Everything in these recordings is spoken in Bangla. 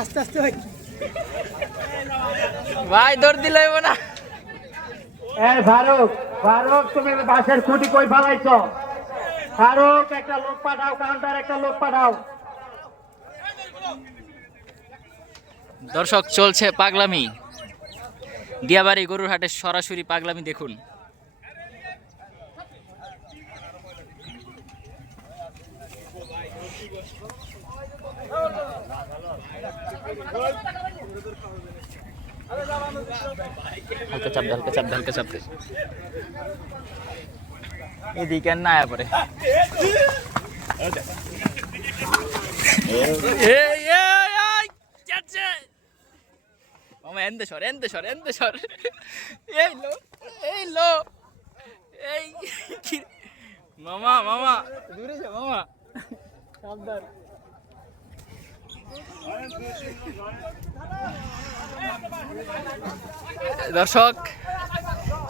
আস্তে আস্তে ভাই দৌড় দিলে না। ফারুক, ফারুক তুমি বাসের খুঁটি কই ফালাইছ? ফারুক একটা লোক পাঠাও, কাউন্টার একটা লোক পাঠাও। দর্শক চলছে পাগলামি, দিয়াবাড়ি গরুর হাটের সরাসরি পাগলামি দেখুন। হালকা চাপ দে, হালকা চাপ দে, হালকা চাপ দে। এদিকে না আয়া পরে মামা এন্দে সর, এন্দে সর, এন্দে সর। এই লো, এই লো, এই মামা, মামা দূরে যা মামা, সাবধান। দর্শক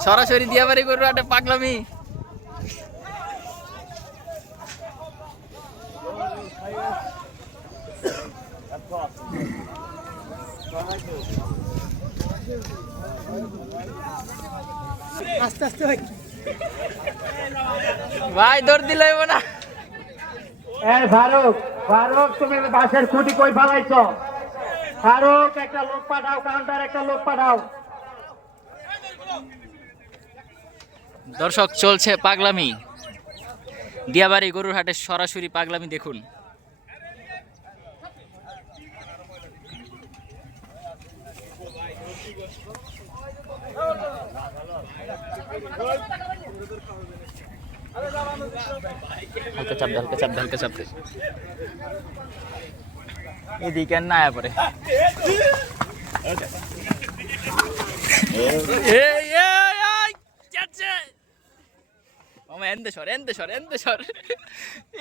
সরাসরি দিয়াবাড়ি গরুর হাটে পাগলামি। আস্তে আস্তে ভাই দৌড় দিলে না। ফারুক, ফারুক তুমি বাসের খুঁটি কই ফালাইছ? ফারুক একটা লোক পাঠাও, কাউন্টার একটা লোক পাঠাও। দর্শক চলছে পাগলামি, দিয়াবাড়ি গরুর হাটের সরাসরি পাগলামি দেখুন। হালকা চাপ দে, হালকা চাপ দে, হালকা চাপ দে। এদিকে না আয়া পরে মামা এন্দে সর, এন্দে সর, এন্দে সর।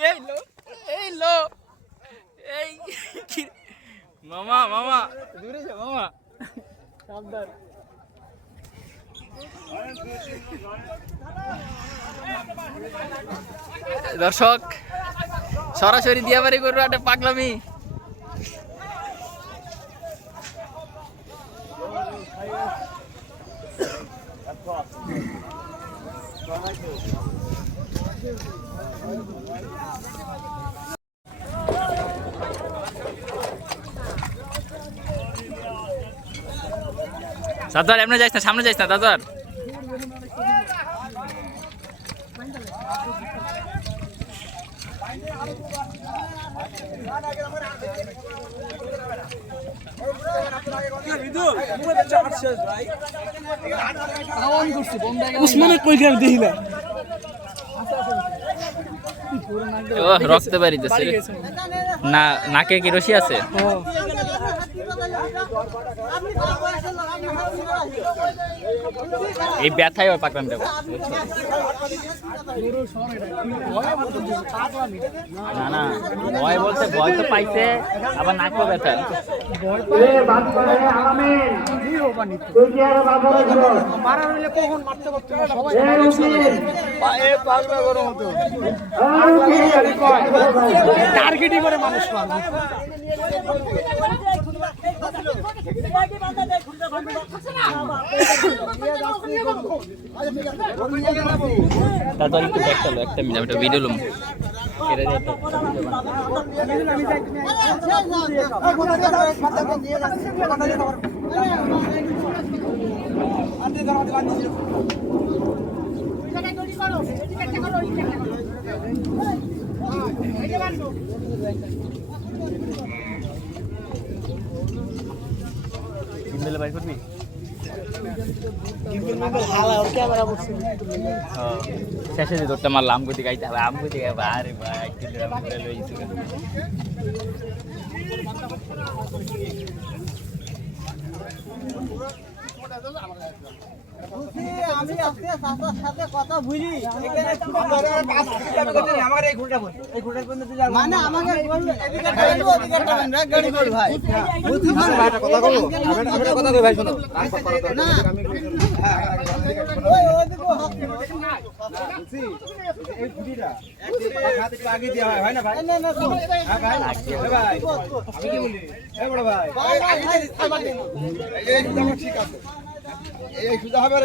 এই লো, এই লো, এই মামা, মামা দূরে যা মামা, সাবধান। দর্শক সরাসরি দিয়াবাড়ি গরুর হাটে পাগলামি। দাদার এমনি যাইস না, সামনে যাইস না দাদার। রক্ত বাড়িতেছে না, নাকে কি রশি আছে? এই ব্যথাই ওর পাকলাম দেবো। না না, ভয় বলতে ভয় তো পাইছে, আবার নাকও ব্যথা। টার্গেটই করে মানুষ তারপর একটু দেখতে হলো, একটা মিনিট একটা ভিডিও লুম। বাই করবি শেষে যে দৌড়টা মারলাম, আমগুতি গাইতে হবে, আমগুতি গাইবে। আরে ভাই আমি আজকে চাচার সাথে কথা বুঝি মানে আমাকে বললো এদিকে টানবো, ওদিকে টানবেন, রাগ গাড়ি করো ভাই। কথা কই ভাই শোনো না ওই ওদিকেও হাত দিন। এই গুটিটা হাত একটু আগে দেওয়া হয় না ভাই? না না শোন। হ্যাঁ ভাই ভাই আমি কি বলি এই বড় ভাই ভাই, ভাই, ভাই, এই সুদা ঠিক আছে এই সুদা হবে